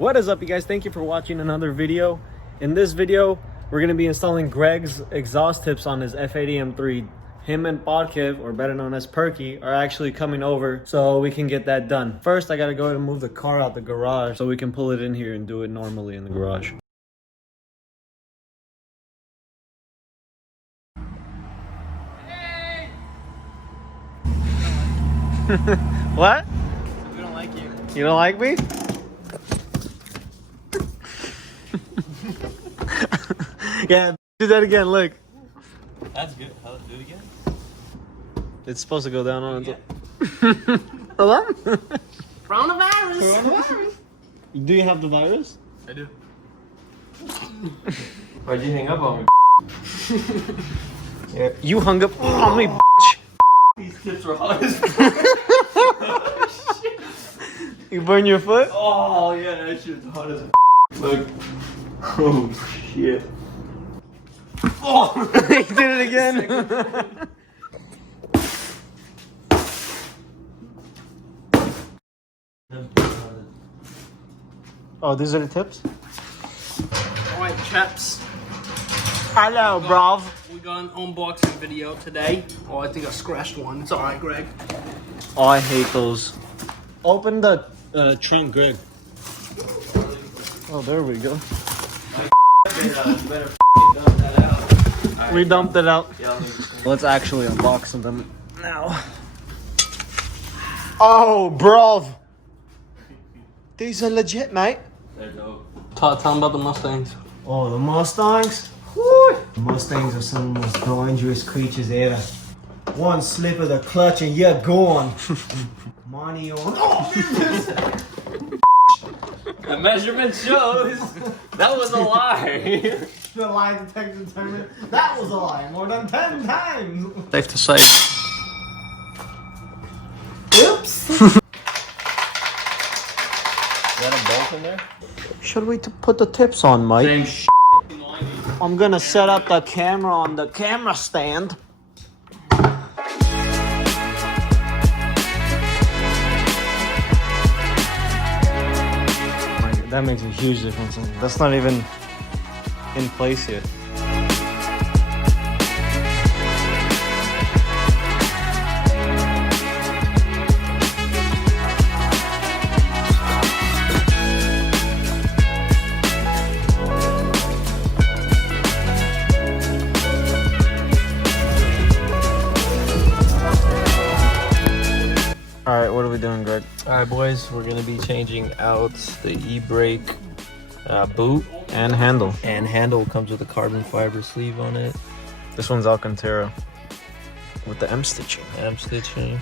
What is up, you guys? Thank you for watching another video. In this video, we're going to be installing Greg's exhaust tips on his F80 M3. Him and Podkiv, or better known as Perky, are actually coming over so we can get that done. First, I got to go ahead and move the car out the garage so we can pull it in here and do it normally in the garage. Hey! What? We don't like you. You don't like me? Yeah, do that again, look. That's good. How do it again? It's supposed to go down on it. Hello? Coronavirus! Do you have the virus? I do. Why'd you hang up on me? Yeah. You hung up on me, These tips are hot as You burn your foot? Oh, yeah, that shit's hot as Look. Oh, shit. Oh! He did it again. Oh, these are the tips? Alright, chaps. Hello, bruv. We got an unboxing video today. Oh, I think I scratched one. It's alright, Greg. Oh, I hate those. Open the trunk, Greg. Oh, there we go. We dumped it out. Let's actually unbox them now. Oh, bro. These are legit, mate. They're dope. Tell them about the Mustangs. Oh, the Mustangs? Woo! The Mustangs are some of the most dangerous creatures ever. One slip of the clutch and you're gone. Money on. The measurement shows that was a lie. The lie detector determined that was a lie more than 10 times. Safe to say. Oops. Is that a bolt in there? Should we put the tips on, Mike? Same shit. I'm gonna set up the camera on the camera stand. That makes a huge difference. That's not even in place yet. All right, what are we doing, Greg? Alright, boys, we're gonna be changing out the e-brake boot And handle. and handle. Comes with a carbon fiber sleeve on it. This one's Alcantara with the M stitching. M stitching.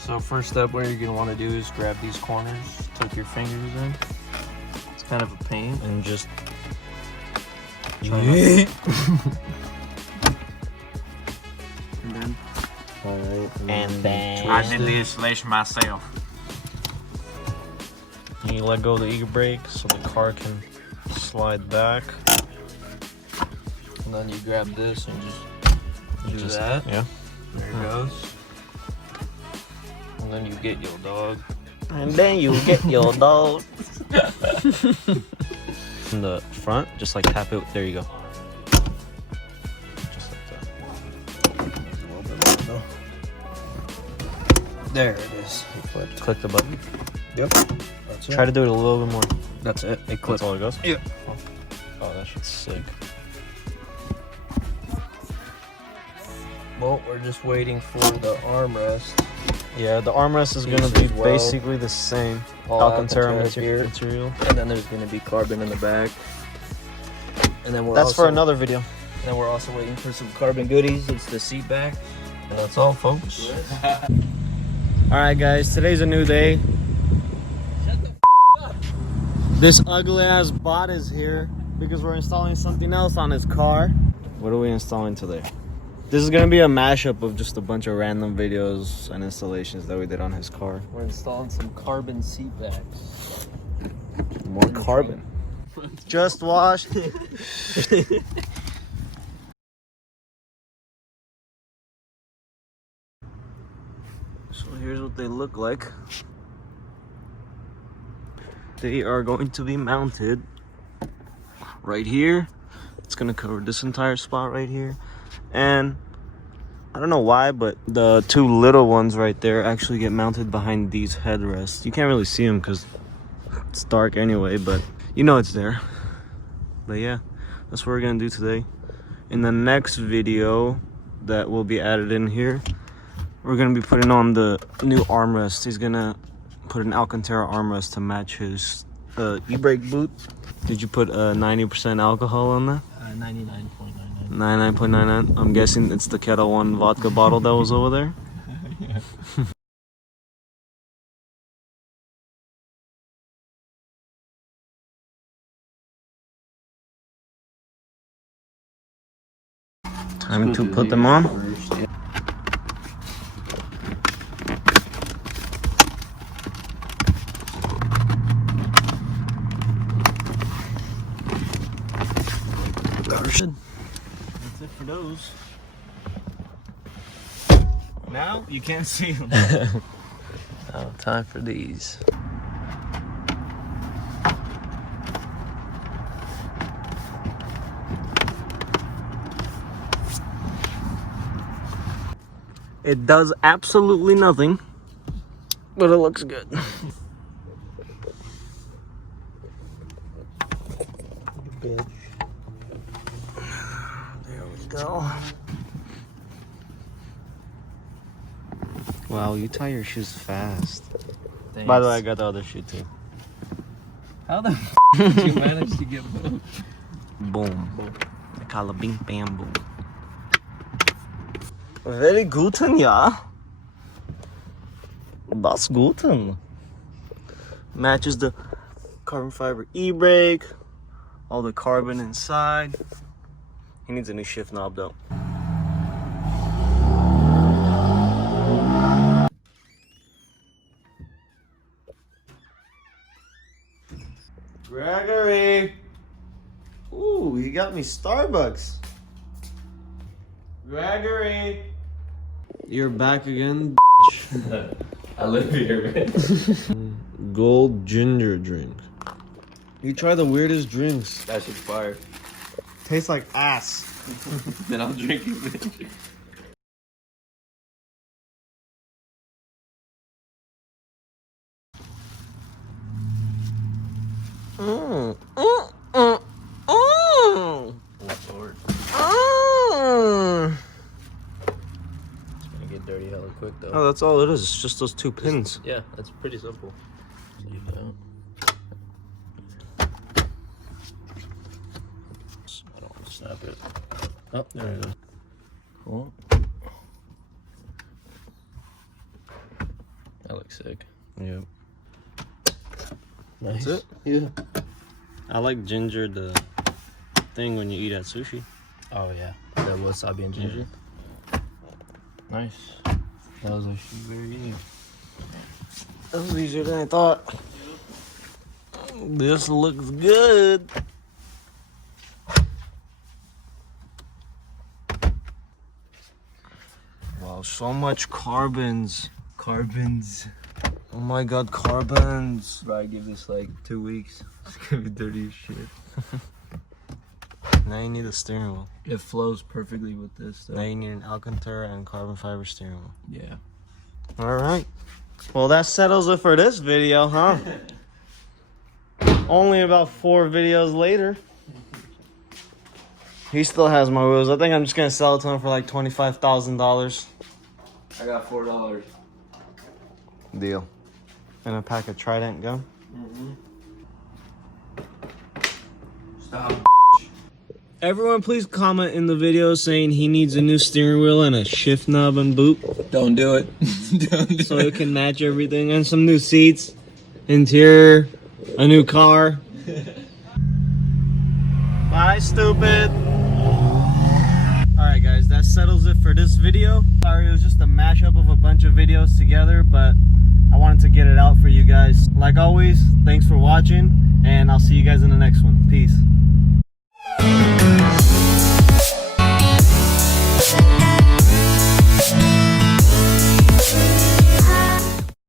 So first step, what you're gonna want to do is grab these corners, tuck your fingers in. It's kind of a pain. And just Yeah. and then. All right. And then I did the installation myself. You let go of the e-brake so the car can slide back. And then you grab this and just do Just- that. Yeah. There it goes. And then you get your dog. And then you get your dog. In the front, just like tap it. There you go. Just like that. A little bit more though. There it is. It clipped. Click the button. Yep. That's it. Try to do it a little bit more. That's it. It clips. That's all it goes? Yeah. Oh, that shit's sick. Well, we're just waiting for the armrest. Yeah, the armrest is These gonna be as well. basically the same. All Alcantara Alcantara material. And then there's gonna be carbon in the back. And then That's for another video. And we're also waiting for some carbon goodies. It's the seat back. And that's all, folks. Alright guys, today's a new day. This ugly ass bot is here because we're installing something else on his car. What are we installing today? This is gonna be a mashup of just a bunch of random videos and installations that we did on his car. We're installing some carbon seat backs. More carbon. Just washed. So here's what they look like. They are going to be mounted right here. It's gonna cover this entire spot right here. And I don't know why, but the two little ones right there actually get mounted behind these headrests. You can't really see them because it's dark anyway, but you know it's there. But yeah, that's what we're gonna do today. In the next video that will be added in here, we're gonna be putting on the new armrest. He's gonna put an Alcantara armrest to match his e-brake boot. Did you put 90% alcohol on that? 99.99. 99.99. I'm guessing it's the Kettle One vodka bottle that was over there. Yeah. Time to put them on. First, yeah. That's it for those. Now you can't see them. Now time for these. It does absolutely nothing, but it looks good. Bitch. There we go. Wow, you tie your shoes fast. Thanks. By the way, I got the other shoe too. How the did you manage to get both? Boom. I call it bing bam boom. Very guten, ja. Das guten. Matches the carbon fiber e-brake, all the carbon inside. He needs a new shift knob though. Gregory! Ooh, he got me Starbucks. Gregory! You're back again, I live here, man. Gold ginger drink. You try the weirdest drinks. That shit's fire. Tastes like ass. Then I'll drink it, bitch. It's gonna get dirty hella quick though. Oh, that's all it is. It's just those two pins. Yeah, that's pretty simple. So you don't. I don't want to snap it. Oh, there it is. Cool. That looks sick. Yep. Nice. That's it? Yeah. I like ginger, the thing when you eat at sushi. Oh yeah. The wasabi and ginger. Nice. That was actually very easy. That was easier than I thought. This looks good. Wow, so much carbons. Carbons. Oh my god, carbons. Bro, I give this like 2 weeks. It's gonna be dirty as shit. Now you need a steering wheel. It flows perfectly with this though. Now you need an Alcantara and carbon fiber steering wheel. Yeah. Alright. Well, that settles it for this video, huh? Only about 4 videos later. He still has my wheels. I think I'm just gonna sell it to him for like $25,000. I got $4. Deal. And a pack of Trident gum. Stop. Everyone please comment in the video saying he needs a new steering wheel and a shift knob and boot. Don't do it. Don't do So it can match everything. And some new seats, interior, a new car. Bye, stupid. Alright guys, that settles it for this video. Sorry, it was just a mashup of a bunch of videos together, but I wanted to get it out for you guys. Like always, thanks for watching, and I'll see you guys in the next one. Peace.